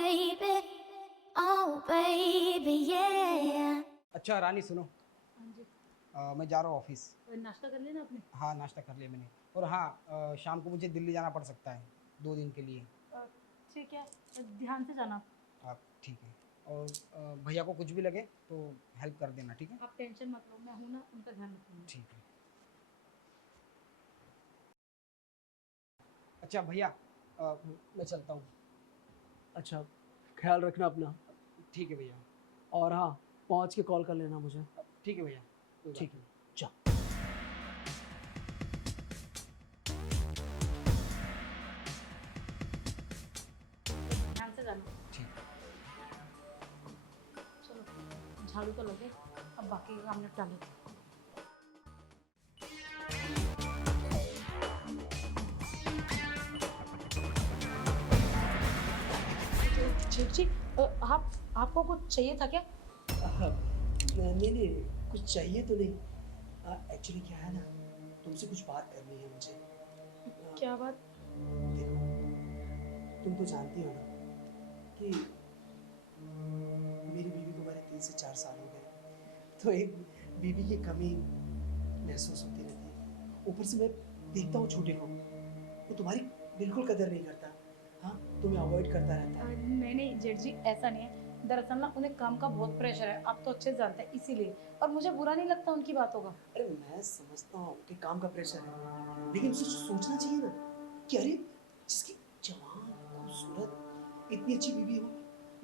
baby, oh baby, yeah. अच्छा रानी सुनो, हाँ जी। मैं जा रहा हूँ ऑफिस। नाश्ता कर लेना आपने? हाँ नाश्ता कर लिया मैंने। और हाँ शाम को मुझे दिल्ली जाना पड़ सकता है 2 दिन के लिए। ठीक है, ध्यान से जाना। आप ठीक है। और भैया को कुछ भी लगे तो हेल्प कर देना, ठीक है? आप टेंशन मत लो, मैं हूँ ना, उनका ध्यान रखूंगी। ठीक है। अच्छा भैया मैं चलता हूँ। अच्छा, ख्याल रखना अपना। ठीक है भैया। और हाँ, पहुँच के कॉल कर लेना मुझे। ठीक है भैया, कोई बात ठीक है, नहीं। जा। ध्यान से जाना। ठीक। चलो, झाड़ू तो लगे, अब बाकी का काम निपटा लेते हैं। जी जी, आपको कुछ चाहिए था क्या? नहीं नहीं, कुछ चाहिए तो नहीं। एक्चुअली क्या है ना, तुमसे कुछ बात करनी है मुझे। क्या बात? देखो, तुम तो जानती हो ना कि मेरी बीवी को मरे 3 से 4 साल हो गए, तो एक बीवी की कमी महसूस होती रहती है। ऊपर से मैं देखता हूँ छोटे को, वो तुम्हारी बिल्कुल कदर नहीं करता। हाँ, तुम्हें अवॉइड करता रहता है। नहीं नहीं जेठ जी, ऐसा नहीं है। दरअसल ना उन्हें काम का बहुत प्रेशर है, आप तो अच्छे से जानते हैं, इसीलिए। और मुझे बुरा नहीं लगता उनकी बातों का। अरे मैं समझता हूँ कि काम का प्रेशर है, लेकिन उसे सोचना चाहिए ना कि अरे जिसकी जवान खूबसूरत इतनी अच्छी बीवी हो,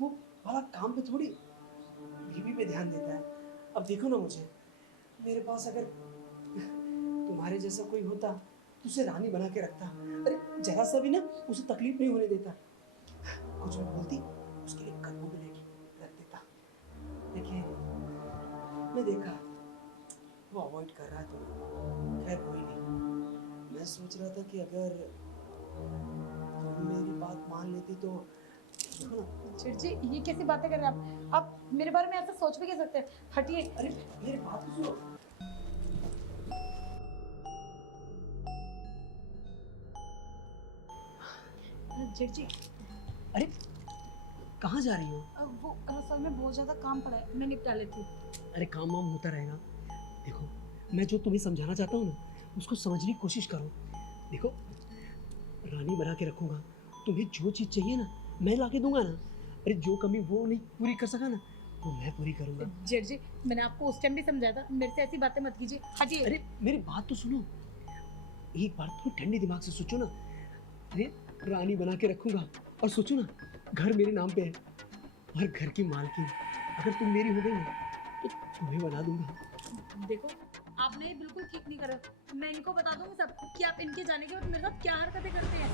वो भला काम पे थोड़ी बीवी पे ध्यान देता है। अब देखो ना मुझे, मेरे पास अगर तुम्हारे जैसा कोई होता तो उसे रानी बना के रखता। अरे जरा सा भी ना उसे तकलीफ नहीं होने देता। कुछ भी बोलती उसके लिए कदमों में लेके रख देता। लेकिन मैं देखा वो अवॉइड कर रहा है, तो खैर कोई नहीं। मैं सोच रहा था कि अगर तुम मेरी बात मान लेती तो देखो ना। जेठ जी, ये कैसी बातें कर रहे हैं आप मेरे बारे में ऐसा सोच भी कैसे सकते हैं? हटिए। अरे मेरी बात तो सुनो। जेठ जी, अरे कहाँ जा रही हो? वो असल में बहुत ज्यादा काम पड़ा है, मैं निपटा लेती हूँ। अरे काम वाम होता रहेगा। देखो, मैं जो तुम्हें समझाना चाहता हूँ ना, उसको समझने की कोशिश करो। देखो, रानी बना के रखूंगा, तुम्हें जो चीज़ चाहिए ना मैं ला के दूंगा ना। अरे जो कमी वो नहीं पूरी कर सका ना, वो मैं पूरी करूंगा। जेठ जी, मैंने आपको उस टाइम भी समझाया था, मेरे से ऐसी बातें मत कीजिए, हटिए। अरे मेरी बात तो सुनो, एक बार तुम ठंडे दिमाग से सोचो ना। अरे रानी बना के रखूंगा, और सोचो ना, घर मेरे नाम पे है, और घर की मालकिन अगर तुम मेरी हो गई ना तो तुम्हें बना दूंगा। देखो, आपने ये बिल्कुल ठीक नहीं करा। मैं इनको बता दूंगी सब कि आप इनके जाने के बाद मेरे साथ क्या हरकतें करते हैं।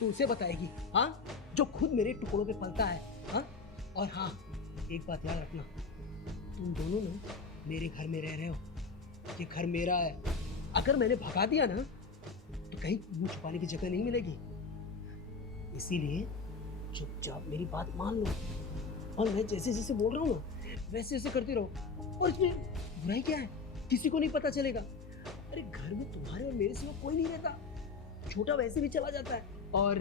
तो उसे बताएगी, हाँ, जो खुद मेरे टुकड़ों पे पलता है। हाँ, और हाँ, एक बात याद रखना, तुम दोनों ना मेरे घर में रह रहे हो, ये घर मेरा है। अगर मैंने भगा दिया ना तो कहीं मुंह छुपाने की जगह नहीं मिलेगी। इसीलिए चुपचाप मेरी बात मान लो, और मैं जैसे जैसे बोल रहा हूँ ना वैसे वैसे करते रहो। और इसमें बुराई क्या है, किसी को नहीं पता चलेगा। अरे घर में तुम्हारे और मेरे सिवा कोई नहीं रहता, छोटा वैसे भी चला जाता है। और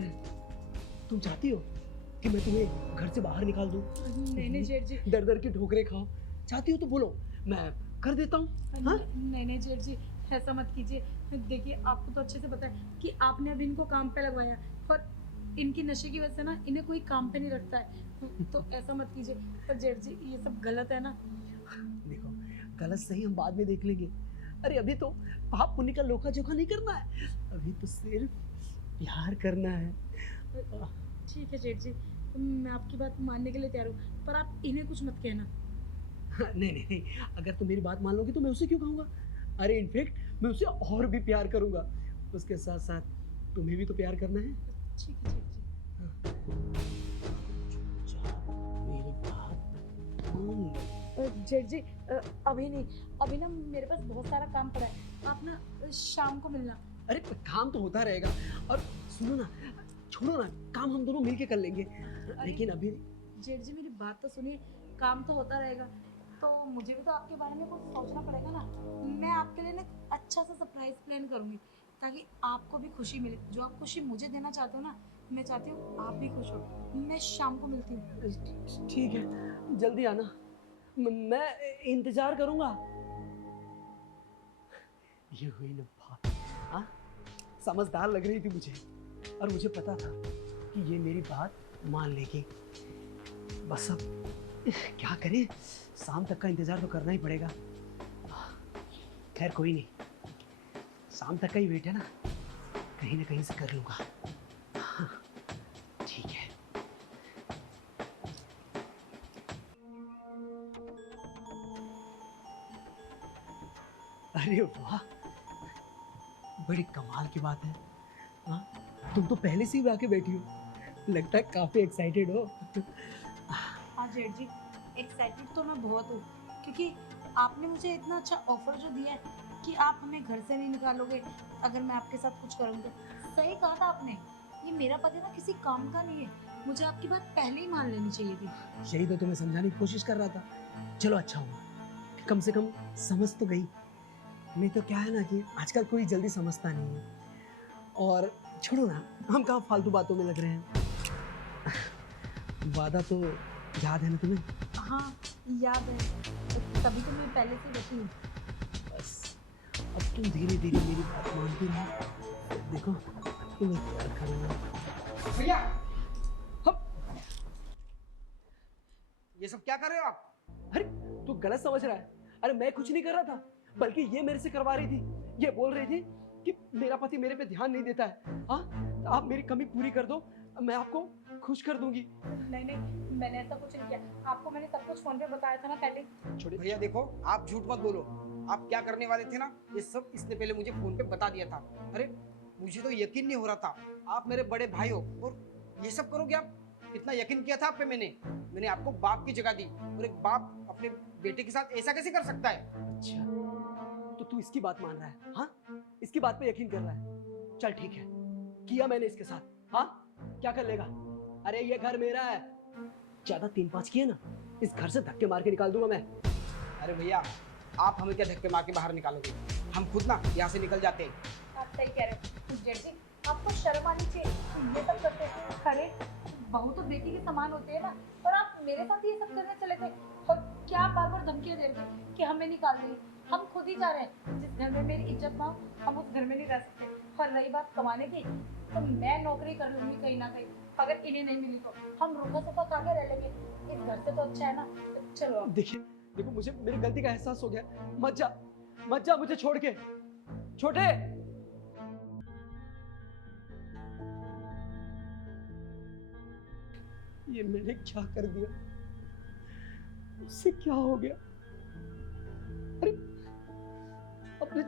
तुम चाहती हो कि मैं तुम्हें घर से बाहर निकाल दूं? नहीं नहीं जेठ जी, दर दर की ठोकरें खाओ? चाहती हो तो बोलो, मैं कर देता हूँ। हाँ? नहीं नहीं जेठ जी, ऐसा मत कीजिए। देखिए, आपको तो अच्छे से पता है कि आपने अभी इनको काम पे लगवाया, पर इनकी नशे की वजह से ना इन्हें कोई काम पे नहीं रखता है, तो ऐसा मत कीजिए। पर जेठ जी, ये सब गलत है ना। देखो, गलत सही हम बाद में देख लेंगे। अरे अभी तो पाप पुण्य का लोका जोखा नहीं करना है, अभी तो सिर्फ प्यार करना है। ठीक है जेठ जी, मैं आपकी बात मानने के लिए तैयार हूँ, पर आप इन्हें कुछ मत कहना। नहीं नहीं नहीं, अगर तुम मेरी बात मान लोगी तो मैं उसे क्यों कहूँगा? अरे इनफेक्ट मैं उसे और भी प्यार करूँगा, उसके साथ साथ तुम्हें भी तो प्यार करना है। ठीक है जेठ जी। चुपचाप मेरी बात मान लो। जेठ जी, अभी नहीं, अभी ना मेरे पास बहुत सारा काम पड़ा है, आप ना शाम को मिलना। अरे काम तो होता रहेगा, और सुनो ना, छोड़ो ना, काम हम दोनों मिलके कर लेंगे, लेकिन अभी। जेठ जी, मेरी बात तो सुनिए, काम तो होता रहेगा, तो मुझे भी तो आपके बारे में कुछ सोचना पड़ेगा ना। मैं आपके लिए ना अच्छा सा सरप्राइज प्लान करूंगी, ताकि आपको भी खुशी मिले। जो आप खुशी मुझे देना चाहते हो ना, मैं चाहती हूँ आप भी खुश हो। मैं शाम को मिलती हूँ। ठीक है, जल्दी आना, मैं इंतजार करूंगा। ये हुई ना बात, हाँ? समझदार लग रही थी मुझे, और मुझे पता था कि ये मेरी बात मान लेगी। बस अब क्या करें, शाम तक का इंतजार तो करना ही पड़ेगा। खैर कोई नहीं, शाम तक का ही वेट है ना कहीं से कर लूंगा। ठीक है। अरे वाह, बड़ी कमाल की बात है। हाँ, तुम तो पहले से ही आके बैठी हो, लगता है काफी एक्साइटेड हो। हाँ जेठ जी, एक्साइटेड तो मैं बहुत हूँ, क्योंकि आपने मुझे इतना अच्छा ऑफर जो दिया है कि आप हमें घर से नहीं निकालोगे अगर मैं आपके साथ कुछ करूँगी। सही कहा था आपने, ये मेरा पति ना किसी काम का नहीं है। मुझे आपकी बात पहले ही मान लेनी चाहिए थी। यही तो तुम्हें समझाने की कोशिश कर रहा था। चलो अच्छा हुआ कि कम से कम समझ तो गई, नहीं तो क्या है ना कि आजकल कोई जल्दी समझता नहीं है। और छोड़ो ना, हम कहाँ फालतू बातों में लग रहे हैं। वादा तो याद है ना तुम्हें? हाँ याद है, तभी तो मैं पहले से बैठी हूँ। बस अब तुम धीरे धीरे मेरी बात मानती रहो। देखो तुम्हें प्यार करूंगा। भैया, हम ये सब क्या कर रहे हो आप? अरे तू गलत समझ रहा है। अरे मैं कुछ नहीं कर रहा था, बल्कि ये मेरे से करवा रही थी। ये बोल रही थी कि मेरा पति मेरे पे ध्यान नहीं देता है। हाँ, तो आप मेरी कमी पूरी कर दो, मैं आपको खुश कर दूंगी। नहीं नहीं, मैंने ऐसा कुछ नहीं किया। आपको मैंने सब कुछ फोन पे बताया था ना पहले। छोड़े भैया देखो, आप झूठ मत बोलो। आप क्या करने वाले थे ना, ये सब इसने पहले मुझे फोन पे बता दिया था। अरे मुझे तो यकीन नहीं हो रहा था, आप मेरे बड़े भाई हो और ये सब करोगे आप? कितना यकीन किया था आप पे मैंने आपको बाप की जगह दी, और एक बाप अपने बेटे के साथ ऐसा कैसे कर सकता है? अच्छा, तो तू इसकी बात मान रहा है? हाँ, इसकी बात पे यकीन कर रहा है। चल ठीक है, किया मैंने इसके साथ। हाँ, क्या कर लेगा? अरे ये घर मेरा है, ज्यादा 3-5 किए ना, इस घर से धक्के मार के निकाल दूंगा मैं। अरे भैया, आप हमें क्या धक्के मार के बाहर निकालोगे? हम खुद ना यहाँ से निकल जाते हैं। आप सही कह रहे हो जेठ जी, आपको शर्म आनी चाहिए। ये सब करते हैं, अरे बहू तो बेटी के समान होती है ना, और आप मेरे साथ ये सब करने चले थे। और क्या बार बार धमकियां दे रहे थे कि हमें निकाल देंगे। हम खुद ही जा रहे हैं। जिस घर में मेरी इज्जत ना हो, हम उस घर में नहीं रह सकते। और रही बात कमाने की, तो मैं नौकरी कर लूंगी कहीं ना कहीं। अगर इन्हें नहीं मिली तो हम रूखा सूखा खा के रह लेंगे। इस घर से तो अच्छा है ना। तो चलो अब। देखिए देखो, मुझे मेरी गलती का एहसास हो गया। मत जा मुझे छोड़ के। छोटे, ये मैंने क्या कर दिया? उससे क्या हो गया? अरे अपने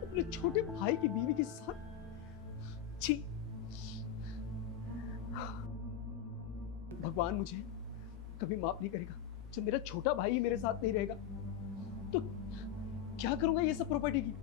अपने छोटे भाई की बीवी के साथ। छी, भगवान मुझे कभी माफ नहीं करेगा। जब मेरा छोटा भाई ही मेरे साथ नहीं रहेगा तो क्या करूंगा ये सब प्रॉपर्टी की?